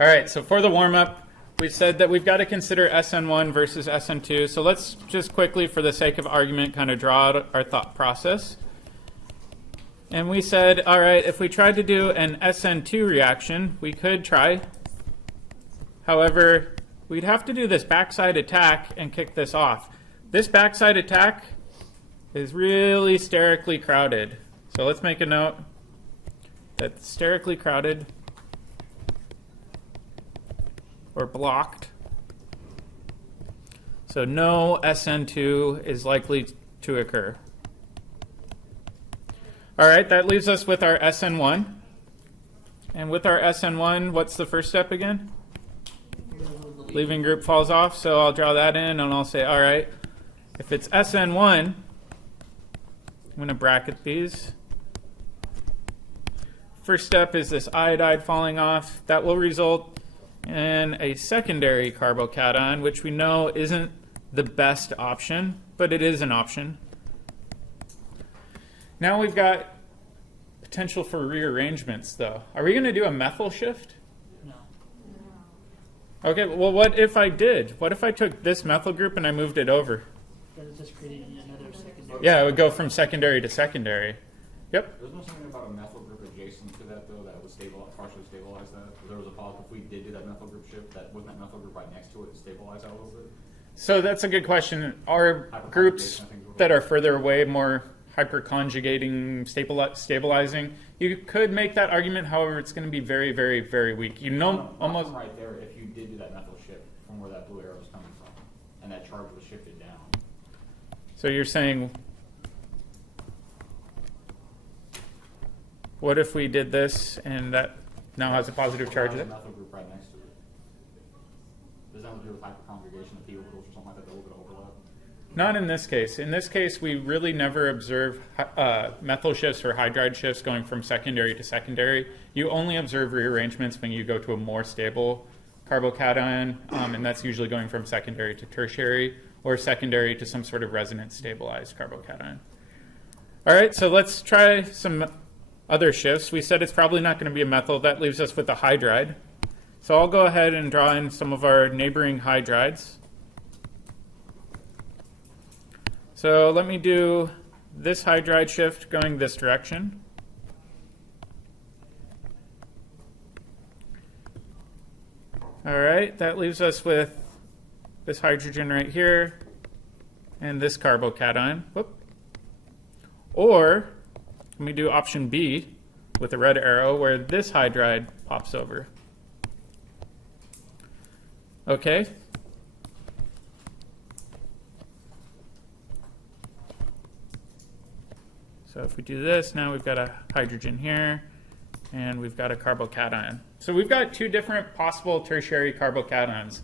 All right, so for the warm-up, we said that we've got to consider SN1 versus SN2. So let's just quickly, for the sake of argument, kind of draw out our thought process. And we said, all right, if we tried to do an SN2 reaction, we could try. However, we'd have to do this backside attack and kick this off. This backside attack is really sterically crowded. So let's make a note that sterically crowded or blocked. So no SN2 is likely to occur. All right, that leaves us with our SN1. And with our SN1, what's the first step again? Leaving group falls off, so I'll draw that in and I'll say, all right, if it's SN1, I'm going to bracket these. First step is this iodide falling off. That will result in a secondary carbocation, which we know isn't the best option, but it is an option. Now we've got potential for rearrangements, though. Are we going to do a methyl shift? No. Okay, well, what if I did? What if I took this methyl group and I moved it over? That is just creating another secondary. Yeah, it would go from secondary to secondary. Yep. There's no something about a methyl group adjacent to that, though, that would partially stabilize that. There was a thought if we did do that methyl group shift, that wasn't that methyl group right next to it to stabilize that a little bit? So that's a good question. Are groups that are further away more hyperconjugating, stabilizing? You could make that argument. However, it's going to be very, very, very weak. You know, almost right there. If you did do that methyl shift from where that blue arrow is coming from, and that charge was shifted down. So you're saying, what if we did this and that now has a positive charge there? There's a methyl group right next to it. Does that have to do with hyperconjugation of p orbitals or something like that? That little bit of overlap? Not in this case. In this case, we really never observe methyl shifts or hydride shifts going from secondary to secondary. You only observe rearrangements when you go to a more stable carbocation, and that's usually going from secondary to tertiary or secondary to some sort of resonance stabilized carbocation. All right, so let's try some other shifts. We said it's probably not going to be a methyl. That leaves us with a hydride. So I'll go ahead and draw in some of our neighboring hydrides. So let me do this hydride shift going this direction. All right, that leaves us with this hydrogen right here and this carbocation. Whoop. Or let me do option B with the red arrow where this hydride pops over. Okay. So if we do this, now we've got a hydrogen here, and we've got a carbocation. So we've got two different possible tertiary carbocations.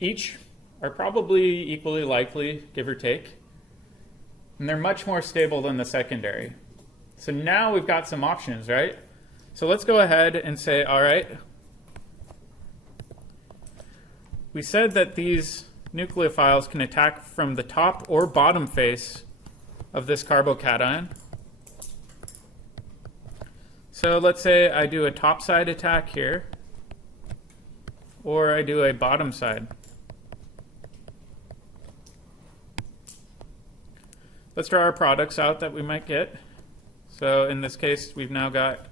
Each are probably equally likely, give or take, and they're much more stable than the secondary. So now we've got some options, right? So let's go ahead and say, all right, we said that these nucleophiles can attack from the top or bottom face of this carbocation. So let's say I do a top side attack here, or I do a bottom side. Let's draw our products out that we might get. So in this case, we've now got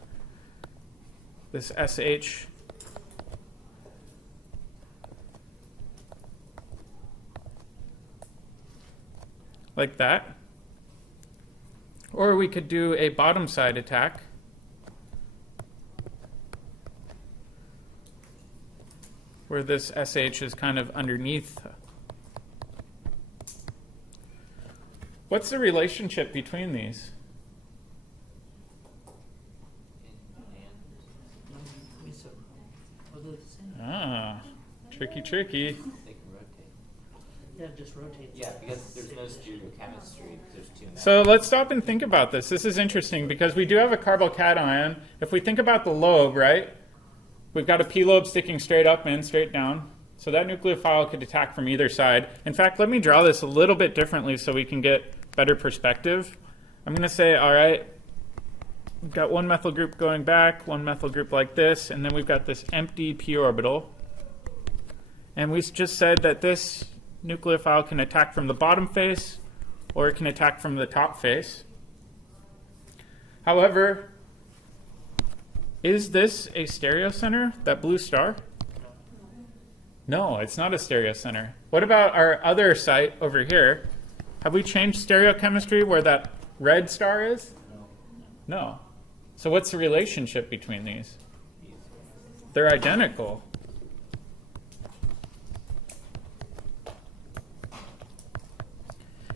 this SH like that. Or we could do a bottom side attack. Where this SH is kind of underneath. What's the relationship between these? Ah, tricky, tricky. They can rotate. Yeah, just rotate. Yeah, because there's no stereochemistry. There's two. So let's stop and think about this. This is interesting because we do have a carbocation. If we think about the lobe, right? We've got a p lobe sticking straight up and straight down. So that nucleophile could attack from either side. In fact, let me draw this a little bit differently so we can get better perspective. I'm going to say, all right, we've got one methyl group going back, one methyl group like this, and then we've got this empty p orbital. And we just said that this nucleophile can attack from the bottom face, or it can attack from the top face. However, is this a stereocenter, that blue star? No, it's not a stereocenter. What about our other site over here? Have we changed stereochemistry where that red star is? No. So what's the relationship between these? They're identical.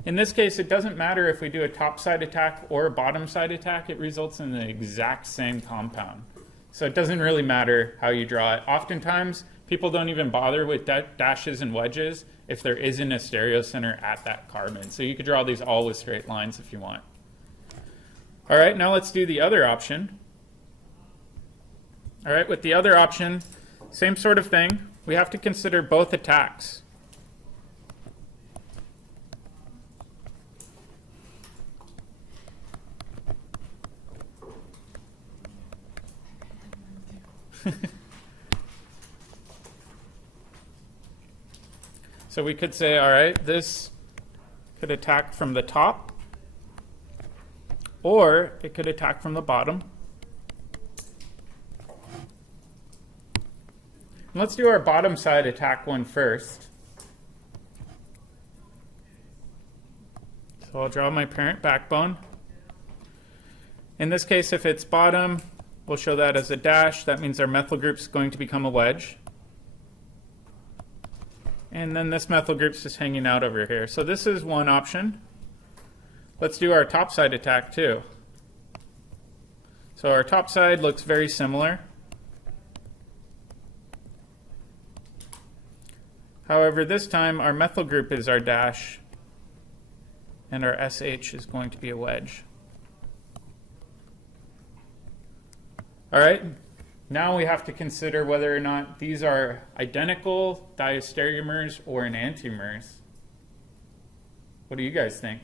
In this case, it doesn't matter if we do a top side attack or a bottom side attack, it results in the exact same compound. So it doesn't really matter how you draw it. Oftentimes, people don't even bother with dashes and wedges if there isn't a stereocenter at that carbon. So you could draw these all with straight lines if you want. All right, now let's do the other option. All right, with the other option, same sort of thing. We have to consider both attacks. So we could say, all right, this could attack from the top, or it could attack from the bottom. And let's do our bottom side attack one first. So I'll draw my parent backbone. In this case, if it's bottom, we'll show that as a dash. That means our methyl group's going to become a wedge. And then this methyl group's just hanging out over here. So this is one option. Let's do our top side attack too. So our top side looks very similar. However, this time our methyl group is our dash, and our SH is going to be a wedge. All right, now we have to consider whether or not these are identical diastereomers or enantiomers. What do you guys think?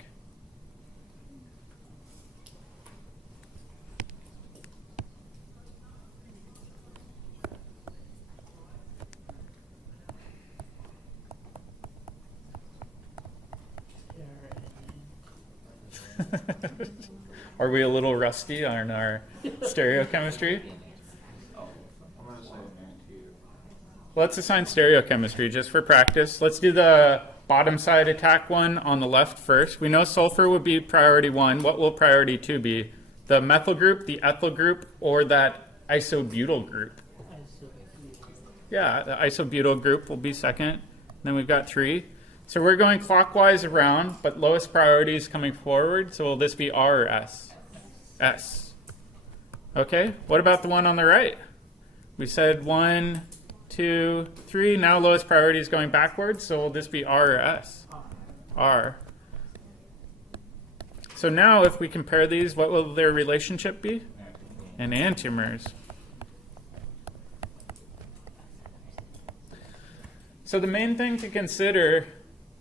Are we a little rusty on our stereochemistry? I'm going to say anti. Let's assign stereochemistry just for practice. Let's do the bottom side attack one on the left first. We know sulfur would be priority 1. What will priority 2 be? The methyl group, the ethyl group, or that isobutyl group? Yeah, the isobutyl group will be second. Then we've got 3. So we're going clockwise around, but lowest priority is coming forward. So will this be R or S? S. Okay, what about the one on the right? We said 1, 2, 3. Now lowest priority is going backwards. So will this be R or S? R. So now if we compare these, what will their relationship be? Enantiomers. So the main thing to consider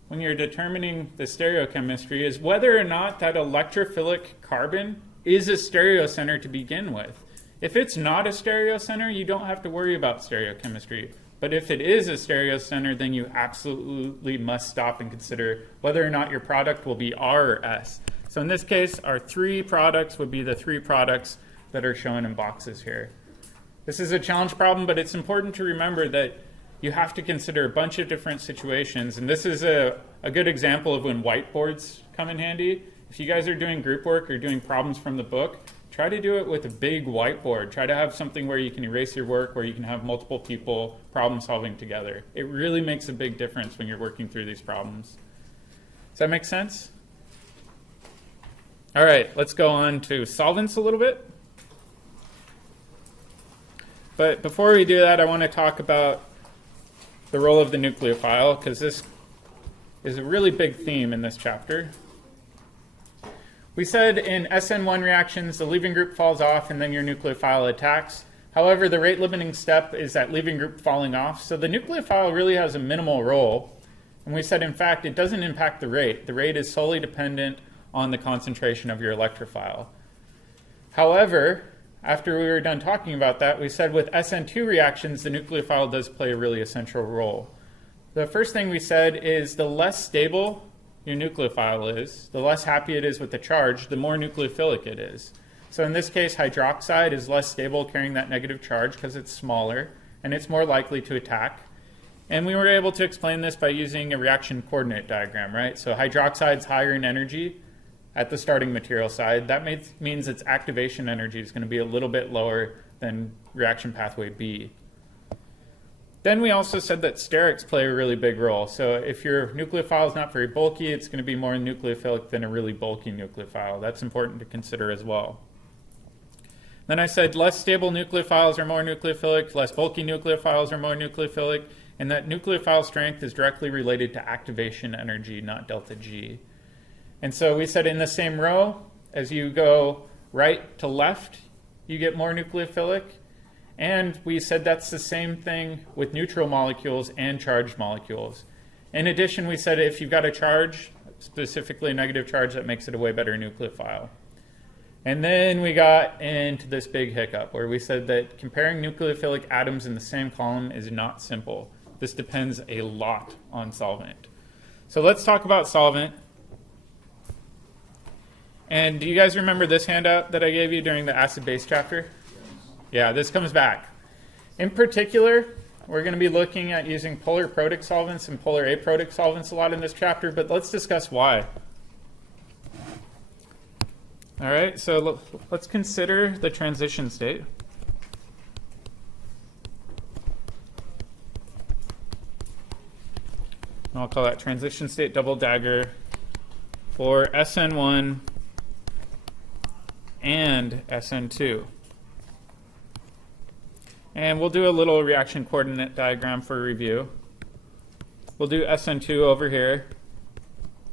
when you're determining the stereochemistry is whether or not that electrophilic carbon is a stereocenter to begin with. If it's not a stereocenter, you don't have to worry about stereochemistry. But if it is a stereocenter, then you absolutely must stop and consider whether or not your product will be R or S. So in this case, our 3 products would be the 3 products that are shown in boxes here. This is a challenge problem, but it's important to remember that you have to consider a bunch of different situations. And this is a good example of when whiteboards come in handy. If you guys are doing group work or doing problems from the book, try to do it with a big whiteboard. Try to have something where you can erase your work, where you can have multiple people problem solving together. It really makes a big difference when you're working through these problems. Does that make sense? All right, let's go on to solvents a little bit. But before we do that, I want to talk about the role of the nucleophile, because this is a really big theme in this chapter. We said in SN1 reactions, the leaving group falls off and then your nucleophile attacks. However, the rate limiting step is that leaving group falling off. So the nucleophile really has a minimal role. And we said, in fact, it doesn't impact the rate. The rate is solely dependent on the concentration of your electrophile. However, after we were done talking about that, we said with SN2 reactions, the nucleophile does play a really essential role. The first thing we said is the less stable your nucleophile is, the less happy it is with the charge, the more nucleophilic it is. So in this case, hydroxide is less stable carrying that negative charge because it's smaller, and it's more likely to attack. And we were able to explain this by using a reaction coordinate diagram, right? So hydroxide's higher in energy at the starting material side. That means its activation energy is going to be a little bit lower than reaction pathway B. Then we also said that sterics play a really big role. So if your nucleophile is not very bulky, it's going to be more nucleophilic than a really bulky nucleophile. That's important to consider as well. Then I said less stable nucleophiles are more nucleophilic, less bulky nucleophiles are more nucleophilic, and that nucleophile strength is directly related to activation energy, not delta G. And so we said in the same row, as you go right to left, you get more nucleophilic. And we said that's the same thing with neutral molecules and charged molecules. In addition, we said if you've got a charge, specifically a negative charge, that makes it a way better nucleophile. And then we got into this big hiccup where we said that comparing nucleophilic atoms in the same column is not simple. This depends a lot on solvent. So let's talk about solvent. And do you guys remember this handout that I gave you during the acid-base chapter? Yeah, this comes back. In particular, we're going to be looking at using polar protic solvents and polar aprotic solvents a lot in this chapter, but let's discuss why. All right, so let's consider the transition state. I'll call that transition state double dagger for SN1 and SN2. And we'll do a little reaction coordinate diagram for review. We'll do SN2 over here,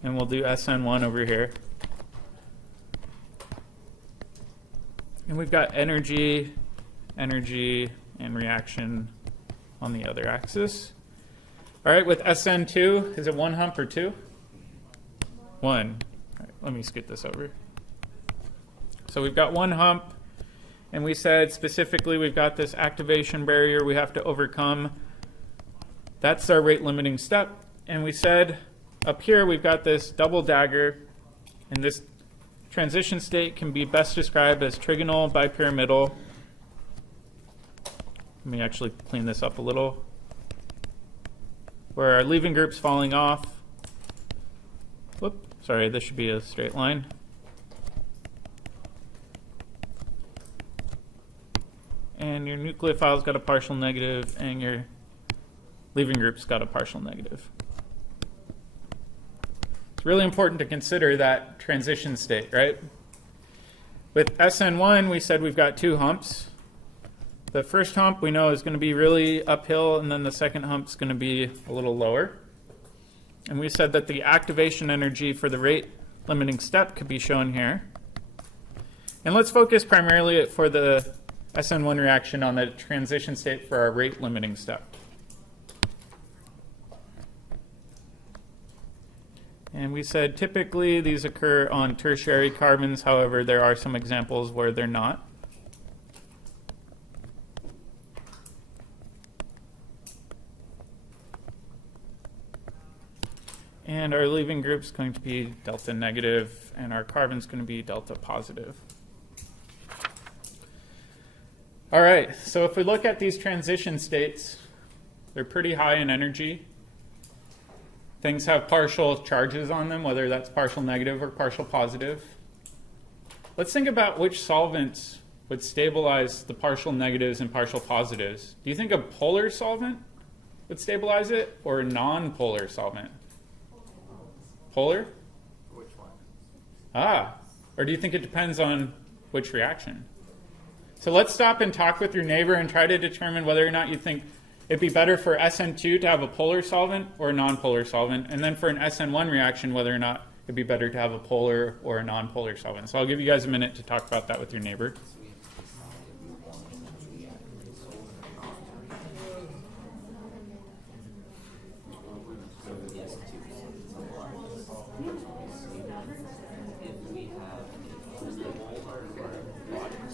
and we'll do SN1 over here. And we've got energy, energy, and reaction on the other axis. All right, with SN2, is it one hump or two? One. All right, let me scoot this over. So we've got one hump. And we said specifically we've got this activation barrier we have to overcome. That's our rate limiting step. And we said up here we've got this double dagger. And this transition state can be best described as trigonal bipyramidal. Let me actually clean this up a little. Where our leaving group's falling off. Whoop, sorry, this should be a straight line. And your nucleophile's got a partial negative, and your leaving group's got a partial negative. It's really important to consider that transition state, right? With SN1, we said we've got two humps. The first hump we know is going to be really uphill, and then the second hump's going to be a little lower. And we said that the activation energy for the rate limiting step could be shown here. And let's focus primarily for the SN1 reaction on the transition state for our rate limiting step. And we said typically these occur on tertiary carbons, however there are some examples where they're not. And our leaving group's going to be delta negative, and our carbon's going to be delta positive. All right, so if we look at these transition states, they're pretty high in energy. Things have partial charges on them, whether that's partial negative or partial positive. Let's think about which solvents would stabilize the partial negatives and partial positives. Do you think a polar solvent would stabilize it, or a non-polar solvent? Polar? Which one? Ah, or do you think it depends on which reaction? So let's stop and talk with your neighbor and try to determine whether or not you think it'd be better for SN2 to have a polar solvent or a non-polar solvent, and then for an SN1 reaction, whether or not it'd be better to have a polar or a non-polar solvent. So I'll give you guys a minute to talk about that with your neighbor. If we have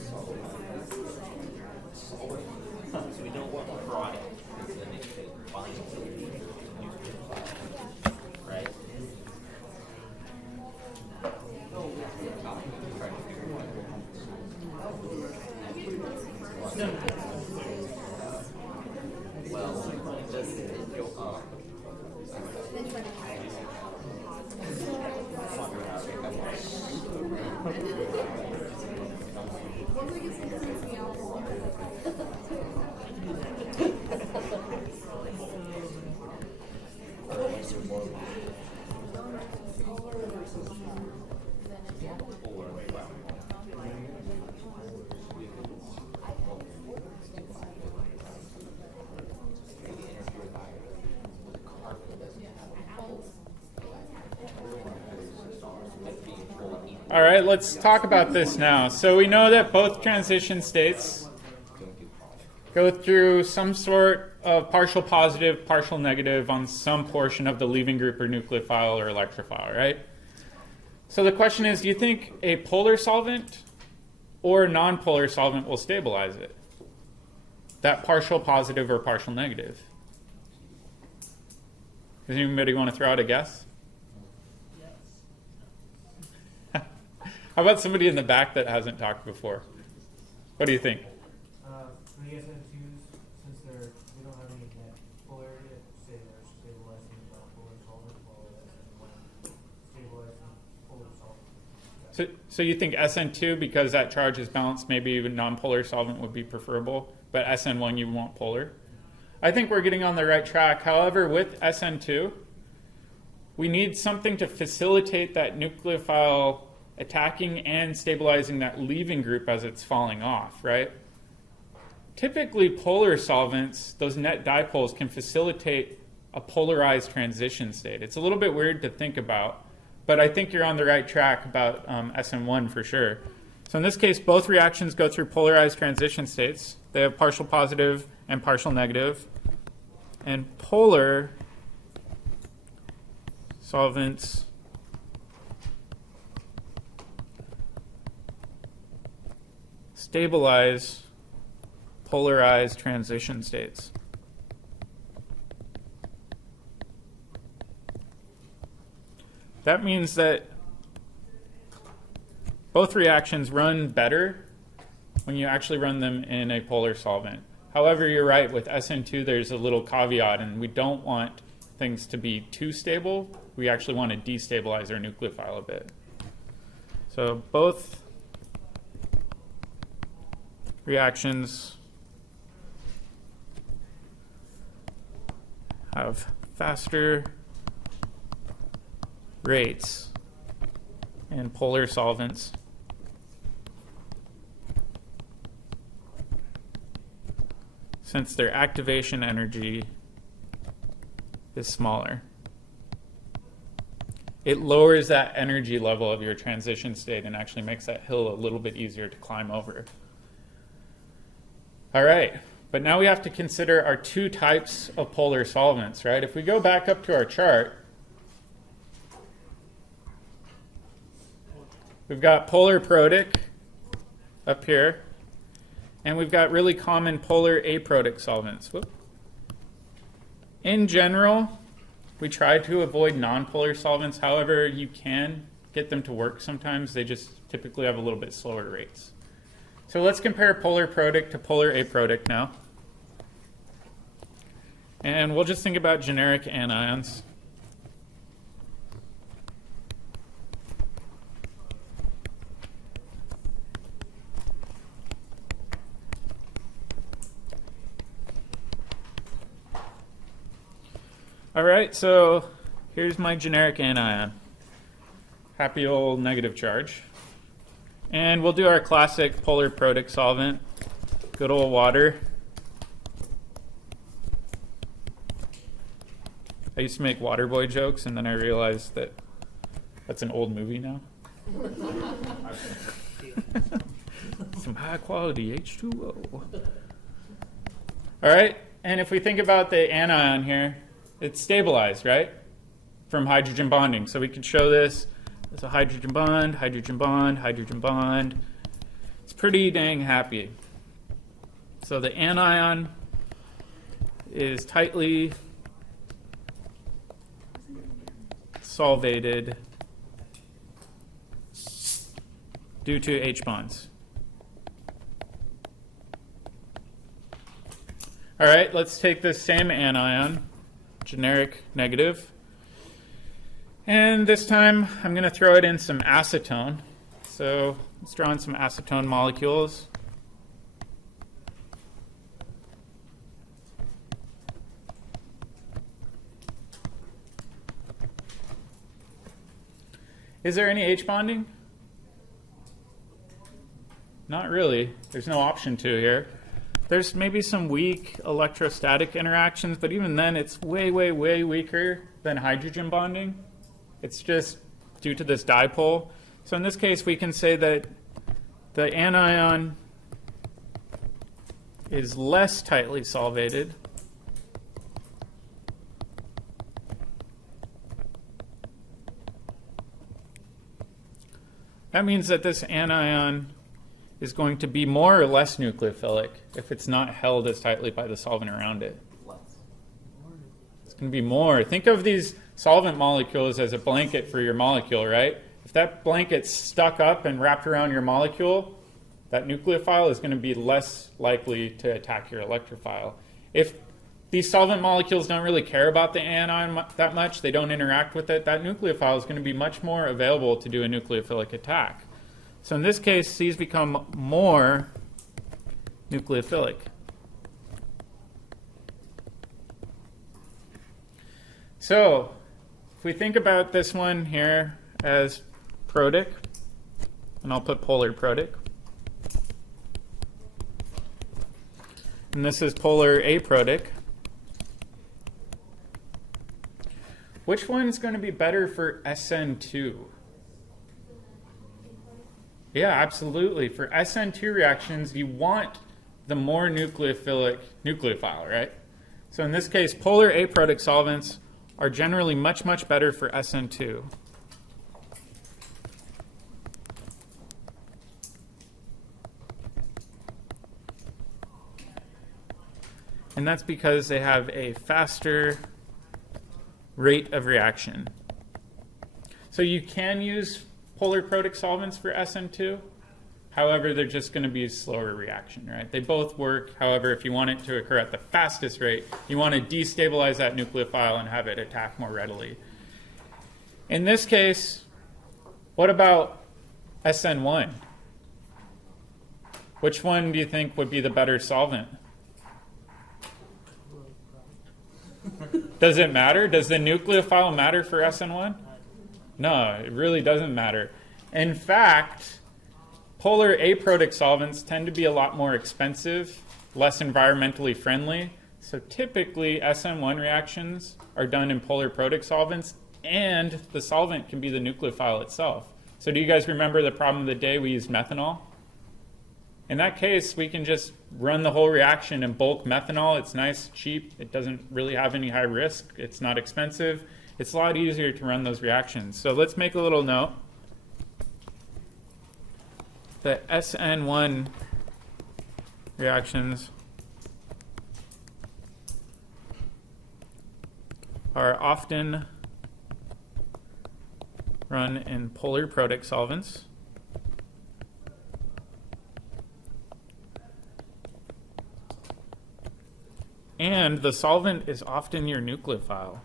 All right, let's talk about this now. So we know that both transition states go through some sort of partial positive, partial negative on some portion of the leaving group or nucleophile or electrophile, right? So the question is, do you think a polar solvent or a non-polar solvent will stabilize it? That partial positive or partial negative? Does anybody want to throw out a guess? How about somebody in the back that hasn't talked before? What do you think? For the SN2s, since we don't have any net polarity, say they're stabilizing non-polar solvent, while SN1 stabilizing polar solvent. So you think SN2, because that charge is balanced, maybe even non-polar solvent would be preferable, but SN1 you want polar? I think we're getting on the right track. However, with SN2, we need something to facilitate that nucleophile attacking and stabilizing that leaving group as it's falling off, right? Typically, polar solvents, those net dipoles, can facilitate a polarized transition state. It's a little bit weird to think about, but I think you're on the right track about SN1 for sure. So in this case, both reactions go through polarized transition states. They have partial positive and partial negative. And polar solvents stabilize polarized transition states. That means that both reactions run better when you actually run them in a polar solvent. However, you're right, with SN2 there's a little caveat, and we don't want things to be too stable. We actually want to destabilize our nucleophile a bit. So both reactions have faster rates in polar solvents since their activation energy is smaller. It lowers that energy level of your transition state and actually makes that hill a little bit easier to climb over. All right, but now we have to consider our two types of polar solvents, right? If we go back up to our chart, we've got polar protic up here, and we've got really common polar aprotic solvents. Whoop. In general, we try to avoid nonpolar solvents. However, you can get them to work sometimes. They just typically have a little bit slower rates. So let's compare polar protic to polar aprotic now. And we'll just think about generic anions. All right, so here's my generic anion. Happy old negative charge. And we'll do our classic polar protic solvent, good old water. I used to make Waterboy jokes, and then I realized that that's an old movie now. Some high quality H2O. All right, and if we think about the anion here, it's stabilized, right? From hydrogen bonding. So we could show this as a hydrogen bond, hydrogen bond, hydrogen bond. It's pretty dang happy. So the anion is tightly solvated due to H bonds. All right, let's take this same anion, generic negative, and this time I'm going to throw it in some acetone. So let's draw in some acetone molecules. Is there any H bonding? Not really. There's no option to here. There's maybe some weak electrostatic interactions, but even then it's way, way, way weaker than hydrogen bonding. It's just due to this dipole. So in this case, we can say that the anion is less tightly solvated That means that this anion is going to be more or less nucleophilic if it's not held as tightly by the solvent around it. Less. It's going to be more. Think of these solvent molecules as a blanket for your molecule, right? If that blanket's stuck up and wrapped around your molecule, that nucleophile is going to be less likely to attack your electrophile. If these solvent molecules don't really care about the anion that much, they don't interact with it, that nucleophile is going to be much more available to do a nucleophilic attack. So in this case, these become more nucleophilic. So if we think about this one here as protic, and I'll put polar protic, and this is polar aprotic, which one's going to be better for SN2? Yeah, absolutely. For SN2 reactions, you want the more nucleophilic nucleophile, right? So in this case, polar aprotic solvents are generally much, much better for SN2. And that's because they have a faster rate of reaction. So you can use polar protic solvents for SN2. However, they're just going to be a slower reaction, right? They both work. However, if you want it to occur at the fastest rate, you want to destabilize that nucleophile and have it attack more readily. In this case, what about SN1? Which one do you think would be the better solvent? Does it matter? Does the nucleophile matter for SN1? No, it really doesn't matter. In fact, polar aprotic solvents tend to be a lot more expensive, less environmentally friendly. So typically, SN1 reactions are done in polar protic solvents, and the solvent can be the nucleophile itself. So do you guys remember the problem of the day we used methanol? In that case, we can just run the whole reaction in bulk methanol. It's nice, cheap. It doesn't really have any high risk. It's not expensive. It's a lot easier to run those reactions. So let's make a little note. The SN1 reactions are often run in polar protic solvents. And the solvent is often your nucleophile.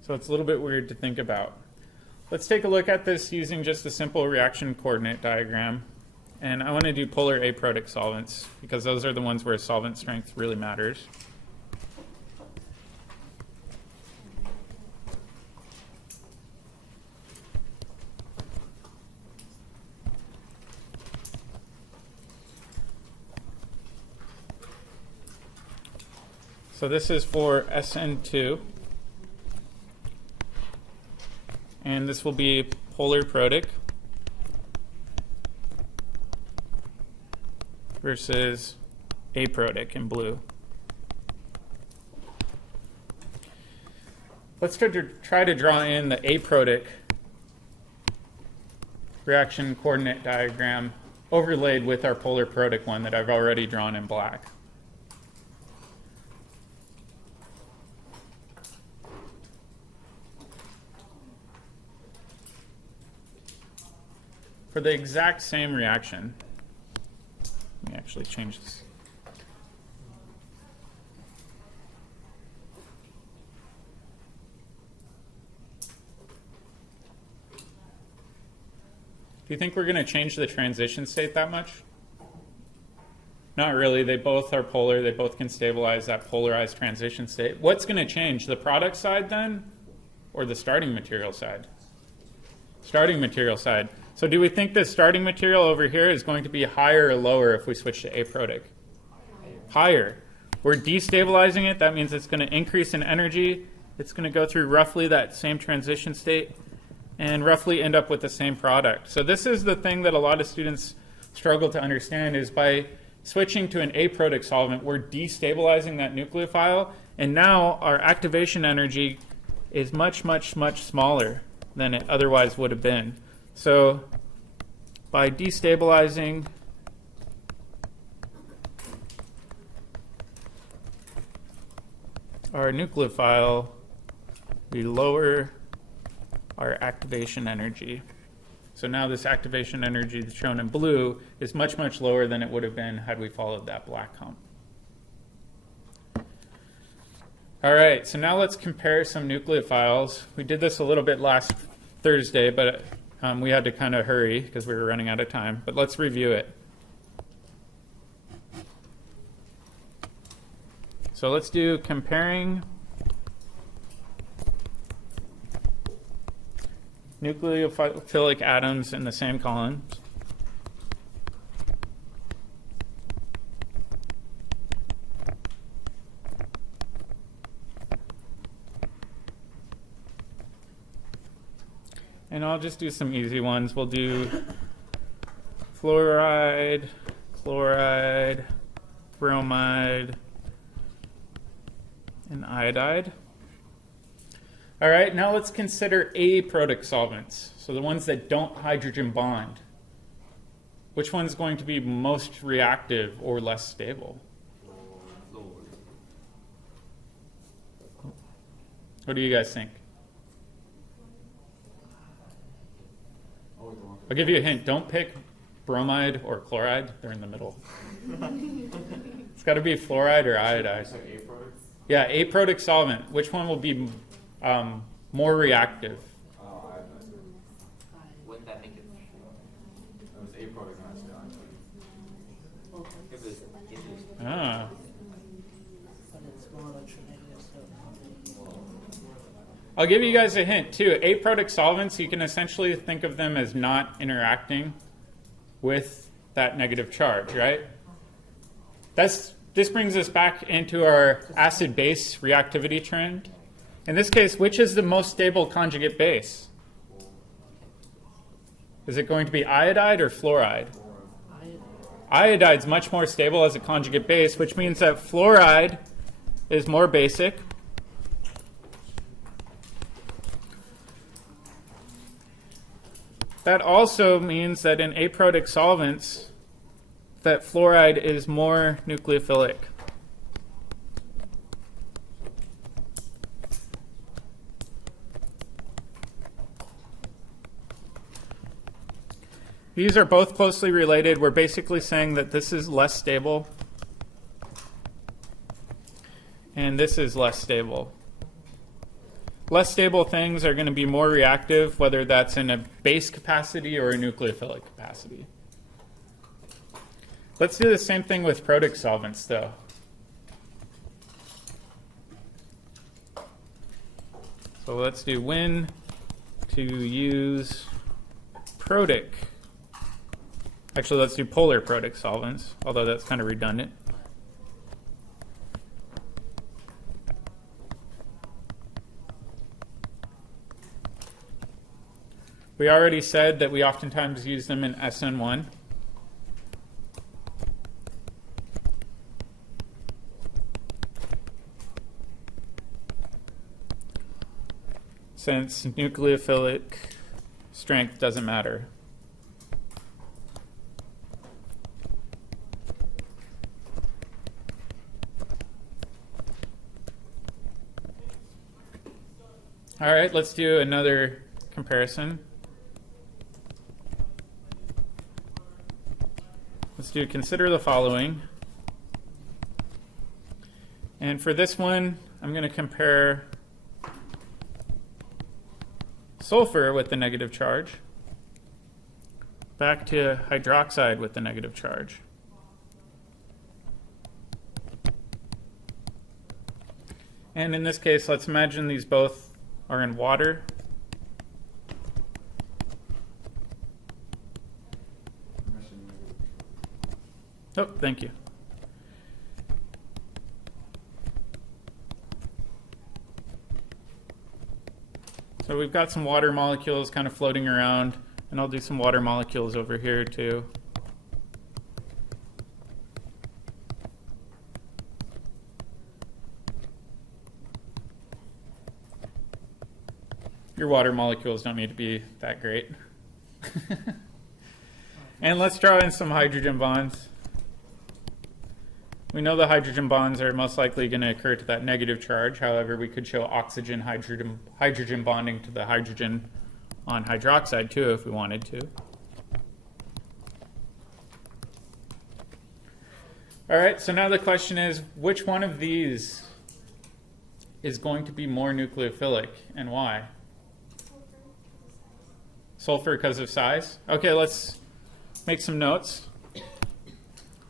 So it's a little bit weird to think about. Let's take a look at this using just a simple reaction coordinate diagram. And I want to do polar aprotic solvents because those are the ones where solvent strength really matters. So this is for SN2. And this will be polar protic versus aprotic in blue. Let's try to draw in the aprotic reaction coordinate diagram overlaid with our polar protic one that I've already drawn in black. For the exact same reaction, let me actually change this. Do you think we're going to change the transition state that much? Not really. They both are polar. They both can stabilize that polarized transition state. What's going to change? The product side then, or the starting material side? Starting material side. So do we think the starting material over here is going to be higher or lower if we switch to aprotic? Higher. We're destabilizing it. That means it's going to increase in energy. It's going to go through roughly that same transition state and roughly end up with the same product. So this is the thing that a lot of students struggle to understand, is by switching to an aprotic solvent, we're destabilizing that nucleophile, and now our activation energy is much, much, much smaller than it otherwise would have been. So by destabilizing our nucleophile, we lower our activation energy. So now this activation energy that's shown in blue is much, much lower than it would have been had we followed that black hump. All right, so now let's compare some nucleophiles. We did this a little bit last Thursday, but we had to kind of hurry because we were running out of time. But let's review it. So let's do comparing nucleophilic atoms in the same columns. And I'll just do some easy ones. We'll do fluoride, chloride, bromide, and iodide. All right, now let's consider aprotic solvents. So the ones that don't hydrogen bond. Which one's going to be most reactive or less stable? What do you guys think? I'll give you a hint. Don't pick bromide or chloride. They're in the middle. It's got to be fluoride or iodide. So aprotic? Yeah, aprotic solvent. Which one will be more reactive? Iodide. Wouldn't that make it? It was aprotic, not iodide. It was interesting. Ah. But it's more electronegative, so. I'll give you guys a hint too. Aprotic solvents, you can essentially think of them as not interacting with that negative charge, right? This brings us back into our acid-base reactivity trend. In this case, which is the most stable conjugate base? Is it going to be iodide or fluoride? Iodide's much more stable as a conjugate base, which means that fluoride is more basic. That also means that in aprotic solvents, that fluoride is more nucleophilic. These are both closely related. We're basically saying that this is less stable and this is less stable. Less stable things are going to be more reactive, whether that's in a base capacity or a nucleophilic capacity. Let's do the same thing with protic solvents, though. So let's do when to use protic. Actually, let's do polar protic solvents, although that's kind of redundant. We already said that we oftentimes use them in SN1. Since nucleophilic strength doesn't matter. All right, let's do another comparison. Let's do consider the following. And for this one, I'm going to compare sulfur with the negative charge back to hydroxide with the negative charge. And in this case, let's imagine these both are in water. Oh, thank you. So we've got some water molecules kind of floating around, and I'll do some water molecules over here too. Your water molecules don't need to be that great. And let's draw in some hydrogen bonds. We know the hydrogen bonds are most likely going to occur to that negative charge. However, we could show oxygen hydrogen bonding to the hydrogen on hydroxide too if we wanted to. All right, so now the question is, which one of these is going to be more nucleophilic and why? Sulfur because of size? Okay, let's make some notes.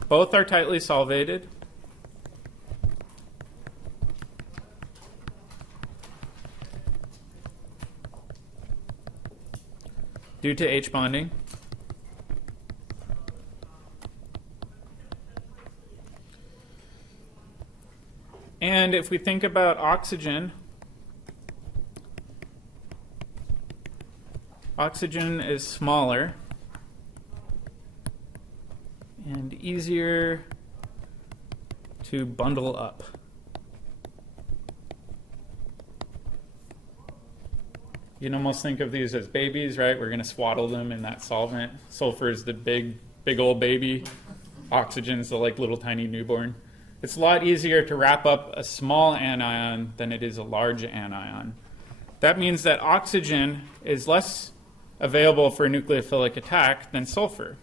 Both are tightly solvated. Due to H bonding. And if we think about oxygen, oxygen is smaller and easier to bundle up. You can almost think of these as babies, right? We're going to swaddle them in that solvent. Sulfur is the big old baby. Oxygen's the like little tiny newborn. It's a lot easier to wrap up a small anion than it is a large anion. That means that oxygen is less available for a nucleophilic attack than sulfur.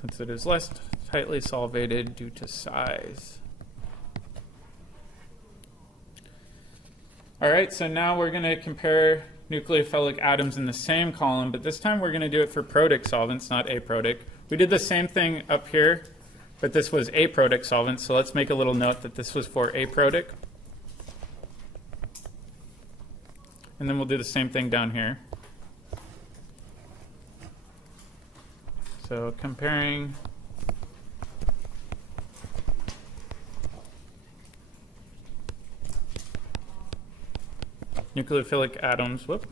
Since it is less tightly solvated due to size. All right, so now we're going to compare nucleophilic atoms in the same column, but this time we're going to do it for protic solvents, not aprotic. We did the same thing up here, but this was aprotic solvent, so let's make a little note that this was for aprotic. And then we'll do the same thing down here. So comparing nucleophilic atoms. Whoop.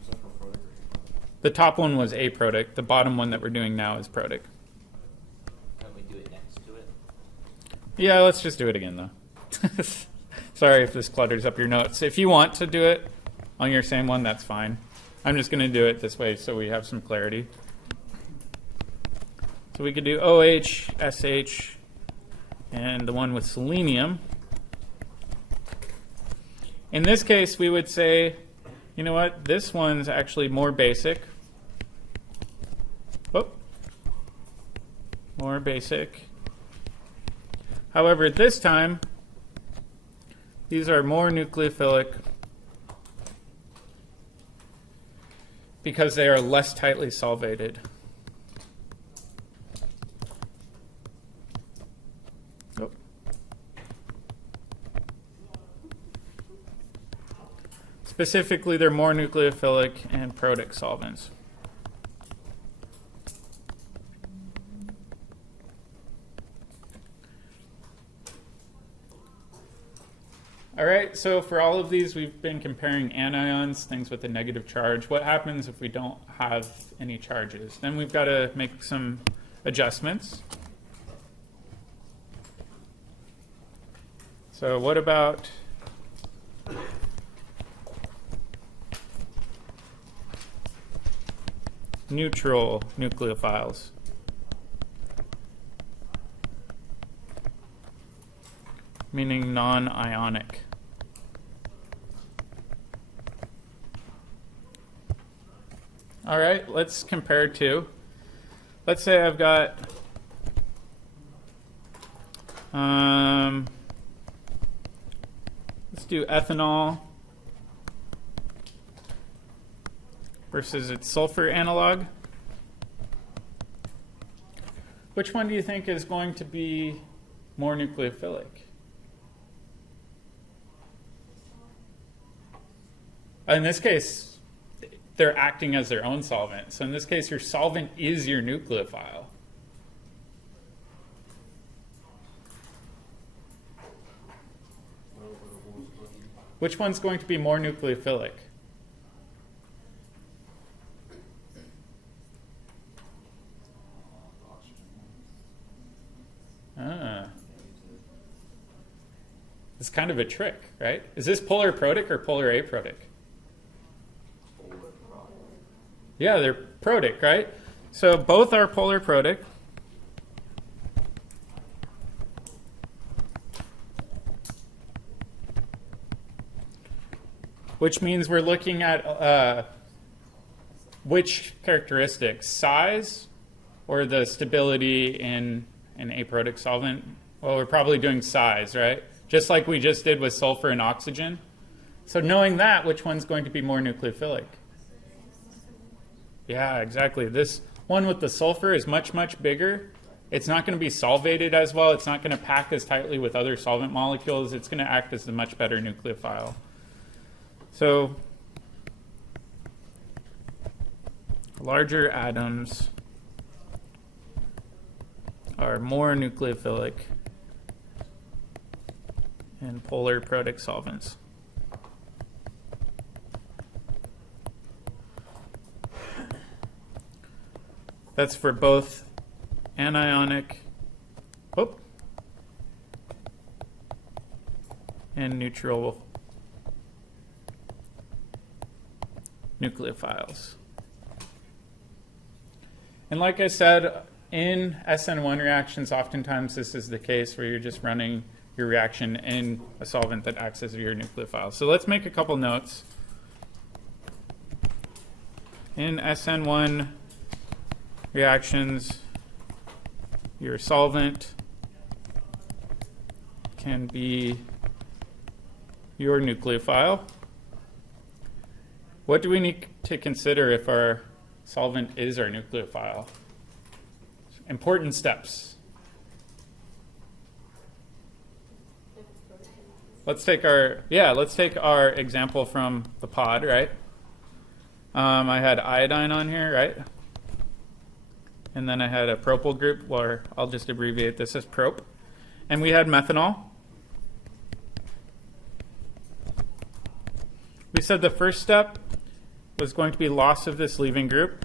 Is that for Protic or The top one was aprotic. The bottom one that we're doing now is protic. Can't we do it next to it? Yeah, let's just do it again though. Sorry if this clutters up your notes. If you want to do it on your same one, that's fine. I'm just going to do it this way so we have some clarity. So we could do OH, SH, and the one with selenium. In this case, we would say, you know what, this one's actually more basic. Oh, more basic. However, this time, these are more nucleophilic because they are less tightly solvated. Oh. Specifically, they're more nucleophilic and protic solvents. All right, so for all of these, we've been comparing anions, things with a negative charge. What happens if we don't have any charges? Then we've got to make some adjustments. So what about neutral nucleophiles? Meaning non-ionic. All right, let's compare two. Let's say I've got let's do ethanol versus its sulfur analog. Which one do you think is going to be more nucleophilic? In this case, they're acting as their own solvent. So in this case, your solvent is your nucleophile. Which one's going to be more nucleophilic? It's kind of a trick, right? Is this polar protic or polar aprotic? Yeah, they're protic, right? So both are polar protic. Which means we're looking at which characteristics, size or the stability in an aprotic solvent? Well, we're probably doing size, right? Just like we just did with sulfur and oxygen. So knowing that, which one's going to be more nucleophilic? Yeah, exactly. This one with the sulfur is much, much bigger. It's not going to be solvated as well. It's not going to pack as tightly with other solvent molecules. It's going to act as a much better nucleophile. So larger atoms are more nucleophilic in polar protic solvents. That's for both anionic and neutral nucleophiles. And like I said, in SN1 reactions, oftentimes this is the case where you're just running your reaction in a solvent that acts as your nucleophile. So let's make a couple notes. In SN1 reactions, your solvent can be your nucleophile. What do we need to consider if our solvent is our nucleophile? Important steps. Let's take our example from the pod, right? I had iodine on here, right? And then I had a propyl group, or I'll just abbreviate this as prop. And we had methanol. We said the first step was going to be loss of this leaving group.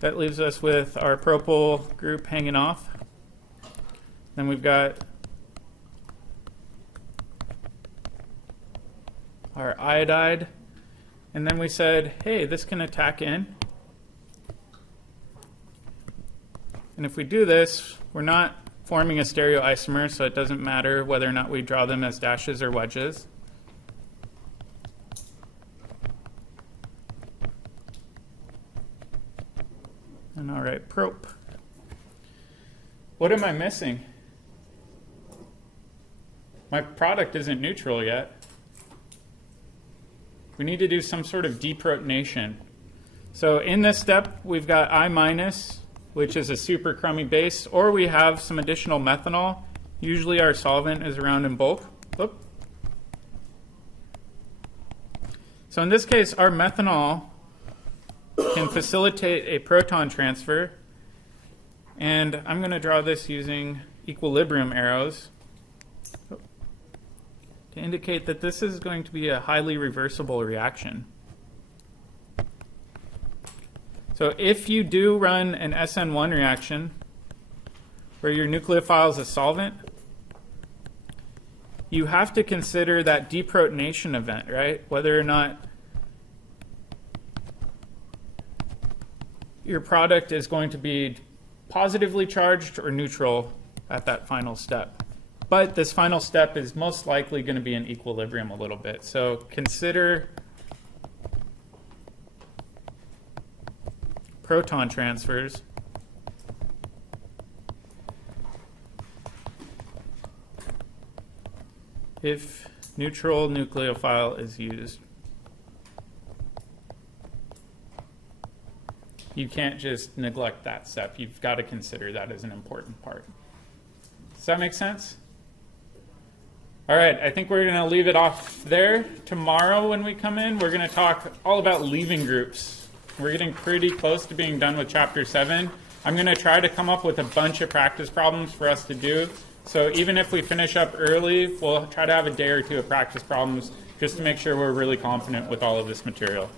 That leaves us with our propyl group hanging off. Then we've got our iodide. And then we said, hey, this can attack in. And if we do this, we're not forming a stereoisomer, so it doesn't matter whether or not we draw them as dashes or wedges. And all right, prop. What am I missing? My product isn't neutral yet. We need to do some sort of deprotonation. So in this step, we've got I-, which is a super crummy base, or we have some additional methanol. Usually our solvent is around in bulk. Oop. So in this case, our methanol can facilitate a proton transfer. And I'm going to draw this using equilibrium arrows to indicate that this is going to be a highly reversible reaction. So if you do run an SN1 reaction where your nucleophile is a solvent, you have to consider that deprotonation event, right? Whether or not your product is going to be positively charged or neutral at that final step. But this final step is most likely going to be in equilibrium a little bit. So consider proton transfers. If neutral nucleophile is used. you can't just neglect that step. You've got to consider that as an important part. Does that make sense? All right, I think we're going to leave it off there. Tomorrow when we come in, we're going to talk all about leaving groups. We're getting pretty close to being done with Chapter 7. I'm going to try to come up with a bunch of practice problems for us to do. So even if we finish up early, we'll try to have a day or two of practice problems just to make sure we're really confident with all of this material.